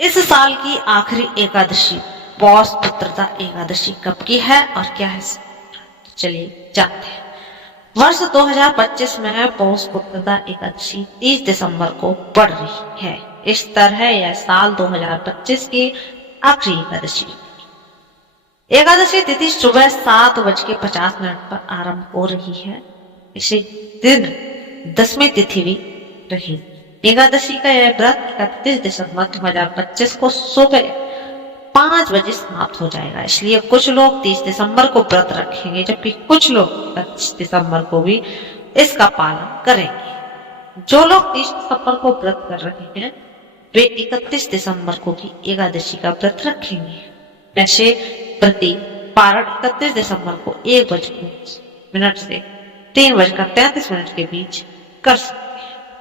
इस साल की आखिरी एकादशी पौष पुत्रदा एकादशी कब की है और क्या है? चलिए जानते हैं। वर्ष 2025 में पौष पुत्रदा एकादशी 30 दिसंबर को पड़ रही है। इस तरह यह साल 2025 की आखिरी एकादशी। एकादशी तिथि सुबह 7:50 पर आरंभ हो रही है। इसी दिन दसवीं तिथि भी रही। एकादशी का यह व्रत 31 दिसंबर 2025 को सुबह 5 बजे समाप्त हो जाएगा। इसलिए कुछ लोग 30 दिसंबर को व्रत रखेंगे, जबकि कुछ लोग 25 दिसंबर को भी इसका पालन करेंगे। जो लोग 30 दिसंबर को व्रत कर रहे हैं वे 31 दिसंबर को भी एकादशी का व्रत रखेंगे। वैसे प्रति पारण 31 दिसंबर को 1:00 से 3:33 के बीच कर सकते हैं।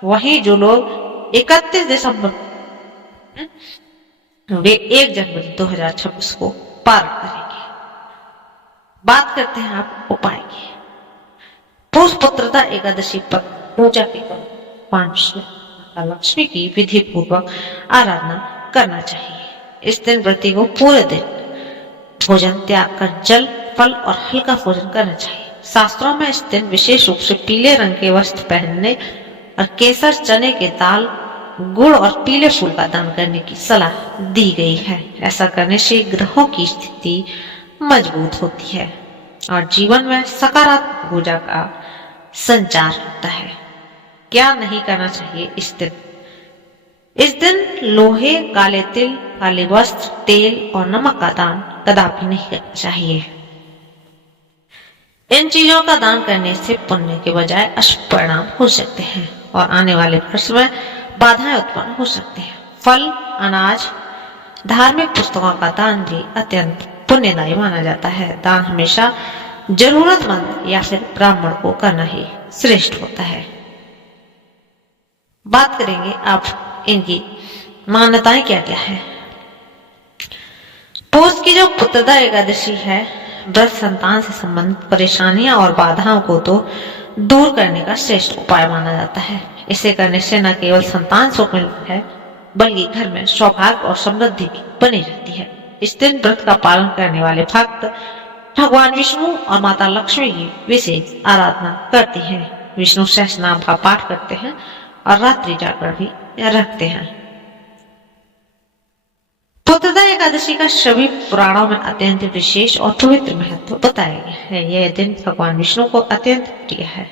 वहीं जो लोग 31 दिसंबर वे 1 जनवरी 2026 को पारण करेंगे। बात करते हैं आप उपाय की। पौष पुत्रदा एकादशी पर पूजा के भगवान विष्णु माता लक्ष्मी की विधि पूर्वक आराधना करना चाहिए। इस दिन व्रती को पूरे दिन भोजन त्याग कर जल, फल और हल्का भोजन करना चाहिए। शास्त्रों में इस दिन विशेष रूप से पीले रंग के वस्त्र पहनने और केसर, चने के दाल, गुड़ और पीले फूल का दान करने की सलाह दी गई है। ऐसा करने से ग्रहों की स्थिति मजबूत होती है और जीवन में सकारात्मक ऊर्जा का संचार होता है। क्या नहीं करना चाहिए इस दिन? इस दिन लोहे, काले तिल, काले वस्त्र, तेल और नमक का दान कदापि नहीं करना चाहिए। इन चीजों का दान करने से पुण्य के बजाय अशुभ परिणाम हो सकते हैं और आने वाले वर्ष में बाधाएं उत्पन्न हो सकती हैं। फल, अनाज, धार्मिक पुस्तकों का दान भी अत्यंत पुण्यदायी माना जाता है। दान हमेशा जरूरतमंद या फिर ब्राह्मण को करना ही श्रेष्ठ होता है। बात करेंगे आप इनकी मान्यताएं क्या क्या है। पौष की जो पुत्रदा एकादशी है, व्रत संतान से संबंधित परेशानियां और बाधाओं को तो दूर करने का श्रेष्ठ उपाय माना जाता है। इसे करने से न केवल संतान सुख मिलता है बल्कि घर में सौभाग्य और समृद्धि भी बनी रहती है। इस दिन व्रत का पालन करने वाले भक्त भगवान विष्णु और माता लक्ष्मी की विशेष आराधना करते हैं। विष्णु सहस्रनाम का पाठ करते हैं और रात्रि जागरण भी रखते हैं। पुत्रदा एकादशी का सभी पुराणों में अत्यंत विशेष और पवित्र महत्व बताया गया है। यह दिन भगवान विष्णु को अत्यंत प्रिय है।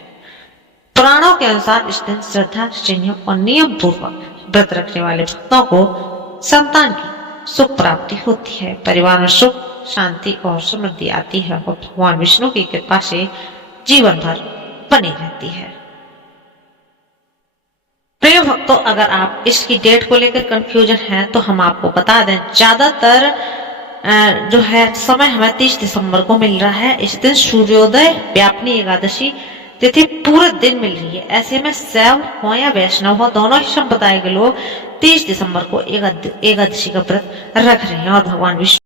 पुराणों के अनुसार इस दिन श्रद्धा, संयम और नियम पूर्वक व्रत रखने वाले भक्तों को संतान की सुख प्राप्ति होती है। परिवार में सुख, शांति और समृद्धि आती है और भगवान विष्णु की कृपा से जीवन भर बनी रहती है। प्रिय भक्तों, अगर आप इसकी डेट को लेकर कंफ्यूजन है तो हम आपको बता दें, ज्यादातर जो है समय हमें 30 दिसंबर को मिल रहा है। इस दिन सूर्योदय व्यापिनी एकादशी तिथि पूरे दिन मिल रही है। ऐसे में शैव हो या वैष्णव हो, दोनों ही संप्रदाय के लोग 30 दिसंबर को एकादशी का व्रत रख रहे हैं और भगवान विष्णु